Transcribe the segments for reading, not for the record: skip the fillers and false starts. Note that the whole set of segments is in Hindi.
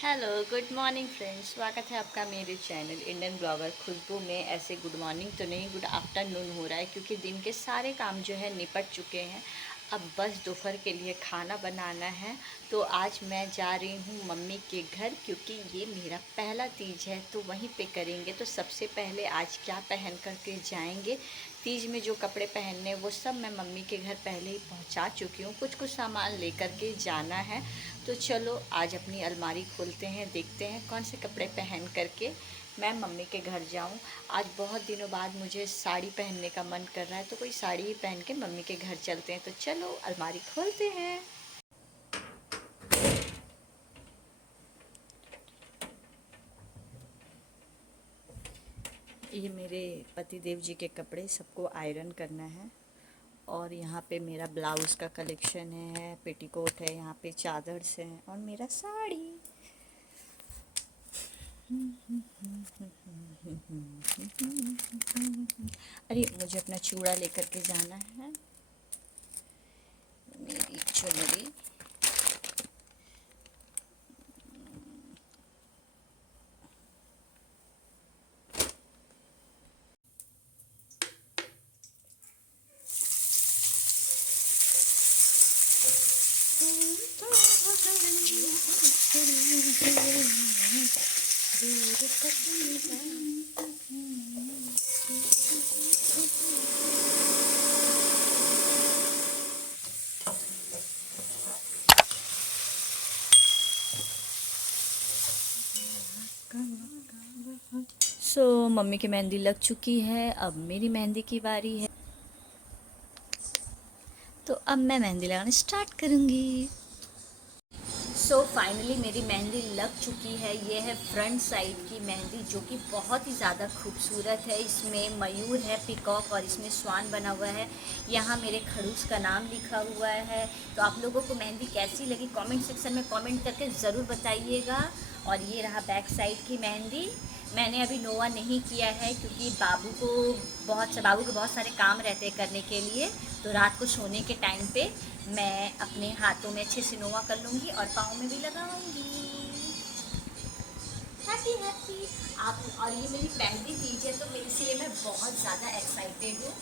हेलो गुड मॉर्निंग फ्रेंड्स, स्वागत है आपका मेरे चैनल इंडियन ब्लॉगर खुशबू में। ऐसे गुड मॉर्निंग तो नहीं, गुड आफ्टरनून हो रहा है क्योंकि दिन के सारे काम जो है निपट चुके हैं। अब बस दोपहर के लिए खाना बनाना है। तो आज मैं जा रही हूँ मम्मी के घर क्योंकि ये मेरा पहला तीज है तो वहीं पे करेंगे। तो सबसे पहले आज क्या पहन कर के जाएंगे, तीज में जो कपड़े पहनने वो सब मैं मम्मी के घर पहले ही पहुँचा चुकी हूँ। कुछ कुछ सामान लेकर के जाना है। तो चलो आज अपनी अलमारी खोलते हैं, देखते हैं कौन से कपड़े पहन करके मैं मम्मी के घर जाऊं। आज बहुत दिनों बाद मुझे साड़ी पहनने का मन कर रहा है तो कोई साड़ी ही पहन के मम्मी के घर चलते हैं। तो चलो अलमारी खोलते हैं। ये मेरे पति देव जी के कपड़े सबको आयरन करना है। और यहाँ पे मेरा ब्लाउज़ का कलेक्शन है, पेटीकोट है, यहाँ पे चादर्स हैं और मेरा साड़ी। अरे मुझे अपना चूड़ा लेकर के जाना है, मेरी ज्वेलरी। मम्मी की मेहंदी लग चुकी है, अब मेरी मेहंदी की बारी है। तो अब मैं मेहंदी लगाना स्टार्ट करूँगी। फाइनली मेरी मेहंदी लग चुकी है। ये है फ्रंट साइड की मेहंदी जो कि बहुत ही ज़्यादा खूबसूरत है। इसमें मयूर है, पिकॉक, और इसमें स्वान बना हुआ है। यहाँ मेरे खड़ूस का नाम लिखा हुआ है। तो आप लोगों को मेहंदी कैसी लगी कमेंट सेक्शन में कमेंट करके ज़रूर बताइएगा। और ये रहा बैक साइड की मेहंदी। मैंने अभी नोवा नहीं किया है क्योंकि बाबू के बहुत सारे काम रहते हैं करने के लिए। तो रात को सोने के टाइम पे मैं अपने हाथों में अच्छे से नोवा कर लूँगी और पाँव में भी लगाऊंगी। हैप्पी हैप्पी आप। और ये मेरी पहली तीज है तो इसलिए मैं बहुत ज़्यादा एक्साइटेड हूँ।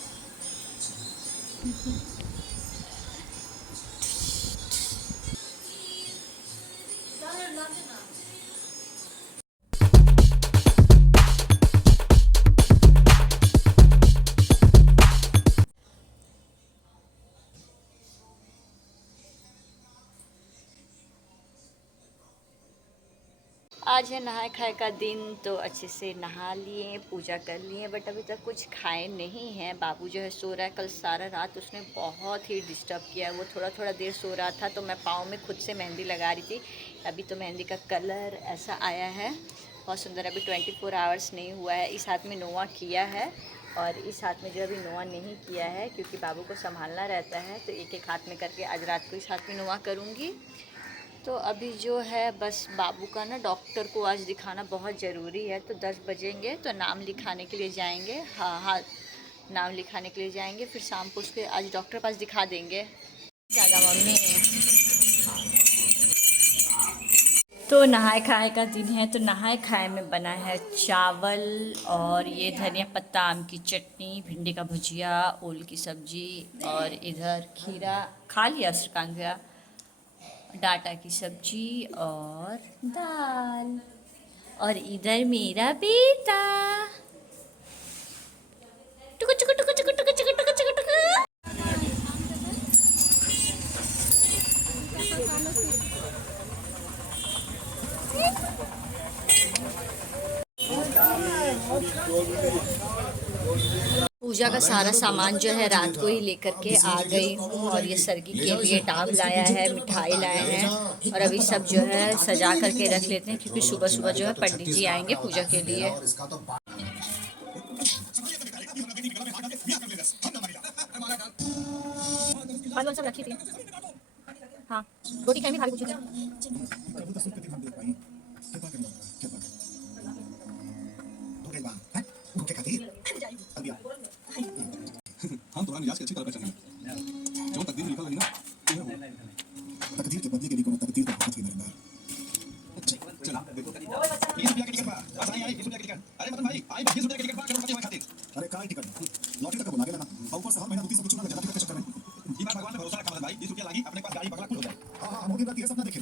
आज है नहाए खाए का दिन तो अच्छे से नहा लिए, पूजा कर लिए, बट अभी तक कुछ खाए नहीं हैं। बाबू जो है सो रहा है। कल सारा रात उसने बहुत ही डिस्टर्ब किया। वो थोड़ा थोड़ा देर सो रहा था तो मैं पाँव में खुद से मेहंदी लगा रही थी। अभी तो मेहंदी का कलर ऐसा आया है, बहुत सुंदर। अभी 24 आवर्स नहीं हुआ है। इस हाथ में नोवा किया है और इस हाथ में जो अभी नोवा नहीं किया है क्योंकि बाबू को संभालना रहता है। तो एक एक हाथ में करके आज रात को इस हाथ में नोवा करूँगी। तो अभी जो है बस बाबू का ना डॉक्टर को आज दिखाना बहुत ज़रूरी है। तो 10 बजेंगे तो नाम लिखाने के लिए जाएंगे। हाँ हाँ, नाम लिखाने के लिए जाएंगे, फिर शाम को उसके आज डॉक्टर पास दिखा देंगे। ज़्यादा मम्मी। तो नहाए खाए का दिन है तो नहाए खाए में बना है चावल और ये धनिया पत्ता, आम की चटनी, भिंडी का भुजिया, ओल की सब्जी, और इधर खीरा खा लिया श्रीकांत भैया, डाटा की सब्जी और दाल। और इधर मेरा बेटा टुकु टुकु टुकु टुकु टुकु टुकु टुकु टुकु टुकु। पूजा का सारा सामान जो है रात को ही लेकर के आ गई हूँ। और ये सरगी के लिए डाब लाया है, मिठाई लाए हैं, और अभी सब जो है सजा करके रख लेते हैं क्योंकि सुबह सुबह जो है पंडित जी आएंगे पूजा के लिए। फल सब रखी थी। हाँ, रोटी खाएंगे, भाभी पूछे थे। हम तुम्हारा मिजाज की अच्छी तरह पहचाने जो तकदीर में लिखा हुआ है ना, तकदीर के बदले के लिए कोनो तकदीर तो बहुत ही दरबार। चल बस आई 20 रुपए की टिकट। अरे मदन भाई आई 20 रुपए की टिकट बा करोड़पति होए खातिर। अरे काय टिकट लॉटरी तक बुला गेला ना और ऊपर से हर महीना 2-3 की चुना लगा टिकट के चक्कर में। ई बार भगवान पे भरोसा रखा मदन भाई 20 रुपया लागी अपने पास गाड़ी बगला कुल हो जाए। हां मोदी बात ये सपना देखे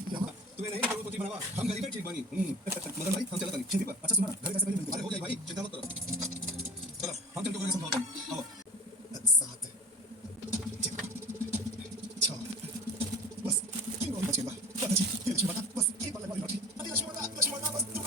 तुम्हें नहीं करोड़पति बनवा हम गरीब ठीक बनी। मदन भाई हम चलत नहीं ठीक पर। अच्छा सुनो ना घर कैसे पहले अरे हो जाए भाई चिंता मत करो। चलो हम चल के समझाते हैं। आओ 7 6 बस 3 और बचे बा। पता जी ये लक्ष्मी माता बस एक बार लगा लॉटरी। अरे लक्ष्मी माता बस तुम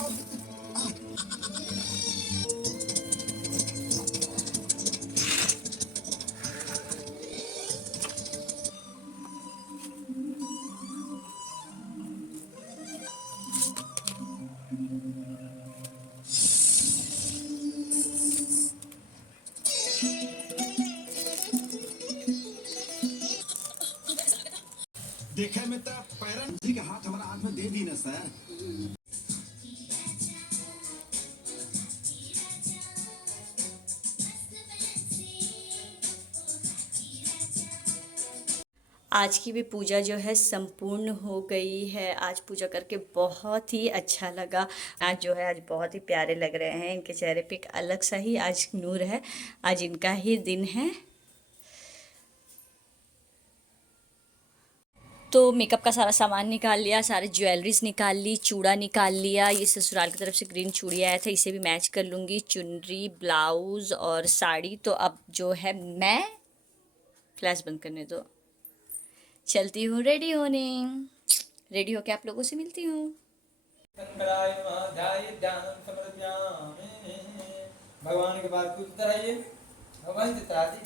देखे में तो पैरन जी के हाथ हमारा हाथ में दे दी ना सर। आज की भी पूजा जो है संपूर्ण हो गई है। आज पूजा करके बहुत ही अच्छा लगा। आज जो है आज बहुत ही प्यारे लग रहे हैं। इनके चेहरे पे एक अलग सा ही आज नूर है। आज इनका ही दिन है। तो मेकअप का सारा सामान निकाल लिया, सारे ज्वेलरीज निकाल ली, चूड़ा निकाल लिया। ये ससुराल की तरफ से ग्रीन चूड़ी आया था, इसे भी मैच कर लूँगी। चुनरी, ब्लाउज़ और साड़ी। तो अब जो है मैं फ्लैश बंद करने दो, चलती हूँ रेडी होने। रेडी होके आप लोगों से मिलती हूँ। भगवान के बाद कुछ तरह भगवान से त्रासी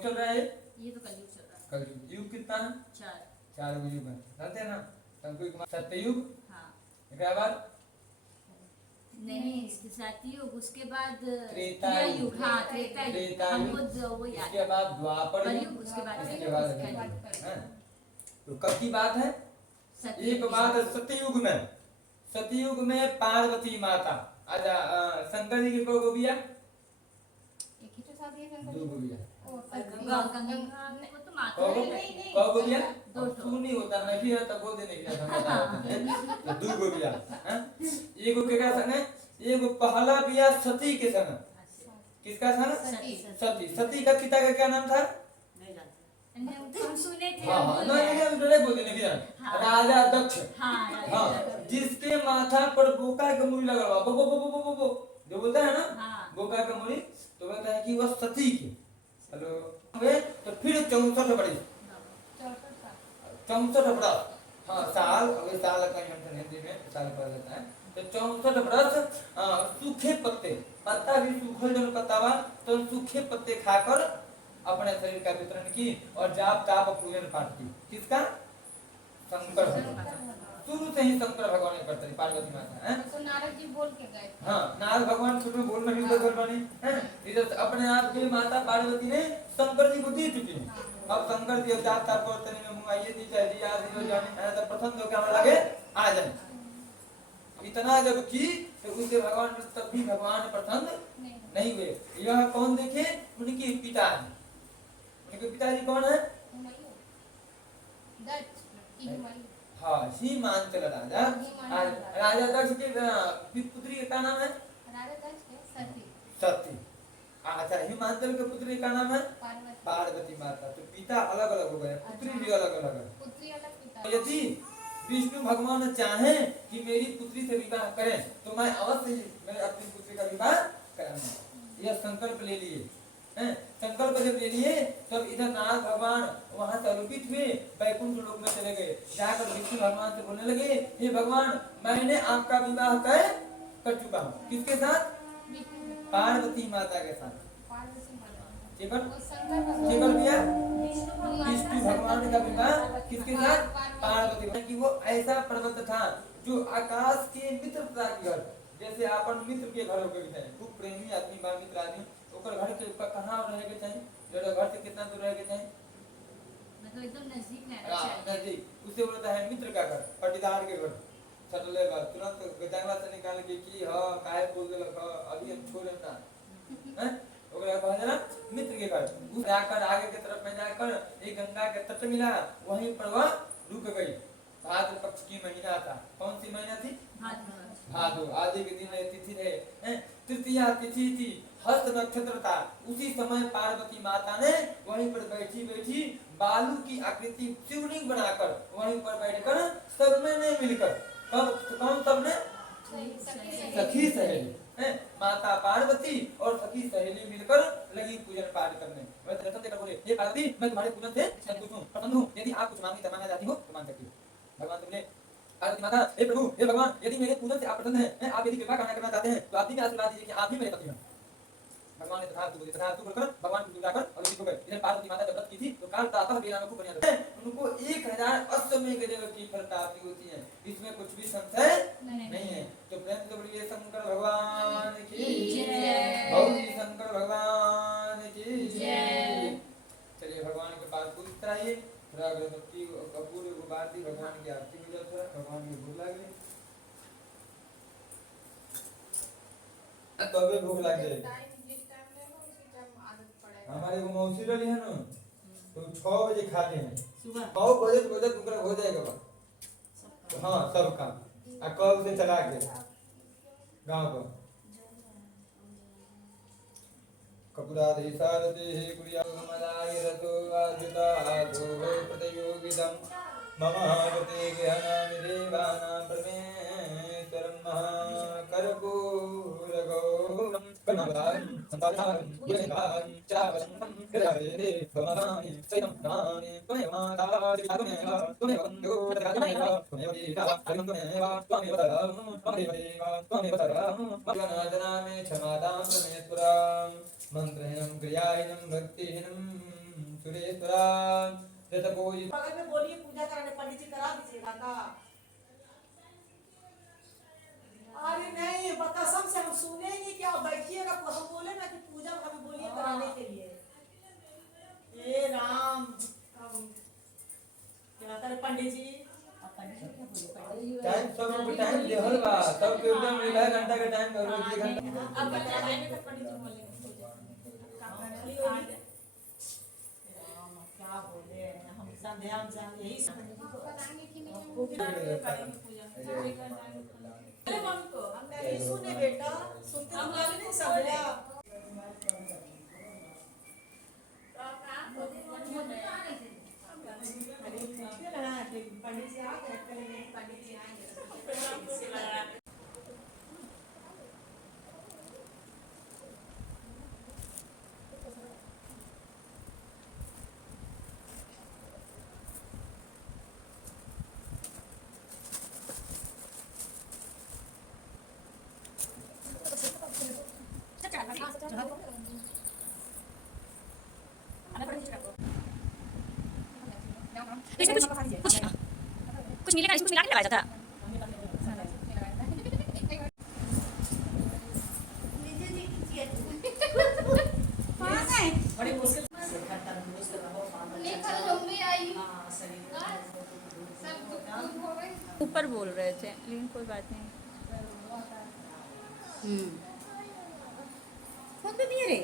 चल रहा है ये तो कलयुग चल रहा है। कलयुग युग कितना है? 4। 4 युग है जानते हैं ना। सत्ययुग, हाँ इसके बाद नहीं, सतयुग, उसके बाद त्रेता युग। हाँ त्रेता युग, हमको वो याद इसके है। बाद द्वापर युग, कलयुग, उसके बाद इसके बाद तो कब की बात है? एक सतयुग। बात सतयुग में, सतयुग में पार्वती माता आजा शंकर जी की को गोपिया दो गोपिया को गोपिया सुनी होता नहीं है तो बोल देने के लिए दो गोपिया एक को क्या कहते हैं एक पहला बिया सती के संग। किसका था? सती। सती का पिता का क्या नाम था? हम सुने थे। हाँ हाँ, नहीं हम डायरेक्ट बोल देंगे क्या? राजा दक्ष। हाँ हाँ, जिसके माथा पर बोका का मुड़ी लगा हुआ, बो बो बो बो बो बो बो, जो बोलता है ना, हाँ। बोका का मुड़ी, तो बोलता है कि वह सती की। हेलो, वे तो फिर 64 बड़ी, 64 बरस, हाँ साल, अभी साल का हम हिंदी में साल पढ़ लेता है, तो 64 बरस सूखे पत्ते, पत्ता भी सूखल जो पत्ता हुआ, तो सूखे पत्ते खाकर अपने शरीर का वितरण की और जाप ताप पूजन पाठ की। किसका? शंकर भगवान। शुरू से ही शंकर भगवान ने करते पार्वती माता है। तो नारद जी बोल के गए थे। हाँ, नारद भगवान शुरू में बोल नहीं बोल पानी है, इधर अपने आप के माता पार्वती ने शंकर जी को दी चुकी है। अब शंकर जी जाप ताप करते में मुंगाइए दी चाहे दिया दियो जाने है, तो प्रसन्न होकर हमें लगे आ जाए। इतना जब की तो उससे भगवान तब भी भगवान प्रसन्न नहीं हुए। यह कौन देखे? उनके पिता है। उनके पिताजी कौन है? हाँ, हिमांचल राजा। राजा दक्ष के पुत्री का नाम है सती। अच्छा, हिमांचल के पुत्री का नाम है पार्वती माता। तो पिता अलग अलग हो गए, पुत्री भी अलग अलग है। यदि विष्णु भगवान चाहे कि मेरी पुत्री से विवाह करें, तो मैं अवश्य मैं अपनी पुत्री का विवाह कराऊंगा। यह संकल्प ले लिए हैं। संकल्प जब ले लिए तब इधर नारद भगवान वहां से आरोपित हुए, वैकुंठ लोक में चले गए। जाकर विष्णु भगवान से बोलने लगे, हे भगवान, मैंने आपका विवाह कर चुका हूँ। किसके साथ? पार्वती माता के साथ। केवल भैया विष्णु भगवान का विवाह किसके साथ? पार्वती। कि वो ऐसा पर्वत था जो आकाश के मित्र की घर, जैसे अपन मित्र के घर होकर भी खूब प्रेमी आदमी बा, मित्र आदमी, ओकर घर के कहां रहे के चाहिए, जरा घर से कितना दूर रहे के चाहिए? मतलब एकदम नजदीक में हां, नजदीक। उसे बोलता है मित्र का घर, पटीदार के घर। सटले बात तुरंत जंगला से निकाल के कि हां काहे बोल देलक, अभी हम छोड़े ना हैं, ओकरा कहना मित्र के घर। उस जाकर आगे की तरफ में जाकर एक गंगा के तट मिला, वहीं पर वह रुक गई। भाद्र पक्ष की महीना था। कौन सी महीना थी? भादो। आदि के दिन तिथि रहे, तृतीया तिथि थी, हस्त नक्षत्र था। उसी समय पार्वती माता ने वहीं पर बैठी बैठी बालू की आकृति शिवलिंग बनाकर वहीं पर बैठकर सब ने मिलकर, कौन सब ने? सखी सहेली हैं, माता पार्वती और सखी सहेली मिलकर लगी पूजन पाठ करने। वह दर्शन देकर बोले, हे पार्वती, मैं तुम्हारे पूजन से संतुष्ट हूँ, प्रसन्न हूँ। यदि आप कुछ मांगनी मांगना चाहती हो तो मांग सकती हो। भगवान बोले, पार्वती माता, हे प्रभु, हे भगवान, यदि मेरे पूजन से आप प्रसन्न हैं, आप यदि कृपा करना चाहते हैं, तो आप भी आशीर्वाद दीजिए कि आप भी मेरे पति हैं। भगवान ने तथास्तु बोलकर भगवान को बुलाकर और हो गए। इधर पार्वती माता जब व्रत की थी तो काल प्रातः बेला में खूब बढ़िया था। उनको 1000 अश्वमेघ देव की फल प्राप्ति होती है, इसमें कुछ भी संशय नहीं है। तो प्रेम से बोलिए शंकर भगवान की जय, गौरी शंकर भगवान की जय। चलिए भगवान के पास फूल चढ़ाइए, थोड़ा अगरबत्ती कपूर गुबारती भगवान की आरती हो जाए, थोड़ा भगवान की भूख लग गई तबे भूख लग जाए। हमारे को मौसी रही है ना, तो 6 बजे खाते हैं सुबह, 6 बजे तुमका हो जाएगा बा। तो हाँ सब काम कल से चला के गांव पर कपुराधि सारते हे कुरिया मदाय रतो आजुता आधो प्रतियोगितम मम गते ज्ञानामि देवानां परमेश्वरं महाकर्पूरगौरं कनकां संतानं गुणगां चावलं गदाये भवानि सयं नानि त्वमेव मातादिवामेव त्वमेव बन्धो ददामेव त्वमेव गीता त्वमेव त्वमेव धर्मं त्वमेव सर्वं मग्नादनामे क्षमादां परमेश्वरां मंत्रहीनं क्रियाहीनं भक्तिहीनं सुरेश्वरां जतपोयि। बगल में बोलिए पूजा कराने पंडित जी करा दीजिएगा का। अरे नहीं कसम से हम सुनेंगे क्या, बैठिएगा हम बोले ना कि पूजा हमें बोलिए कराने के लिए। हे राम क्या करे पंडित जी, टाइम सब टाइम देहल बा, सब के एकदम 1 घंटा का टाइम कर लो, 1 घंटा अब बताइए तो पंडित जी बोलेंगे क्या बोले हम संध्या जान यही हम नहीं सुने बेटा। नहीं सब गया पंडित जी आ गए पंडित जी आएंगे तो इसमें कुछ मिलेगा, इसमें कुछ मिला के लगाया था। बड़ी मुश्किल से तंदुरुस्त रहो ऊपर बोल रहे थे लेकिन कोई बात नहीं। फोन पे नहीं है रे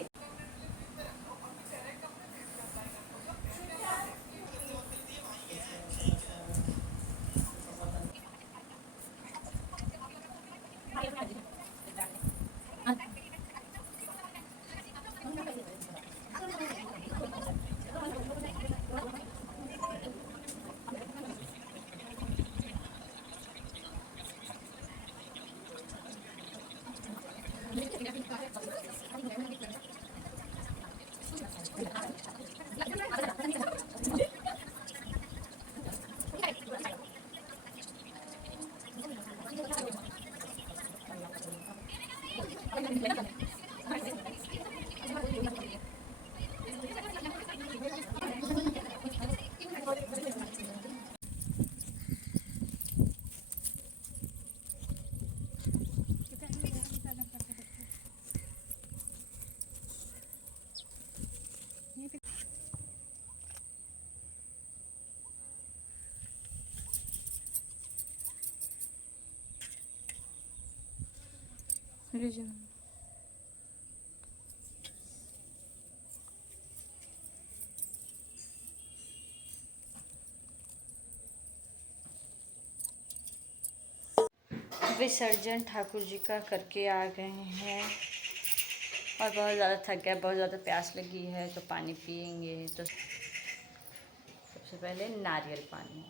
विसर्जन ठाकुर जी का करके आ गए हैं और बहुत ज़्यादा थक गया, बहुत ज़्यादा प्यास लगी है तो पानी पियेंगे। तो सबसे पहले नारियल पानी।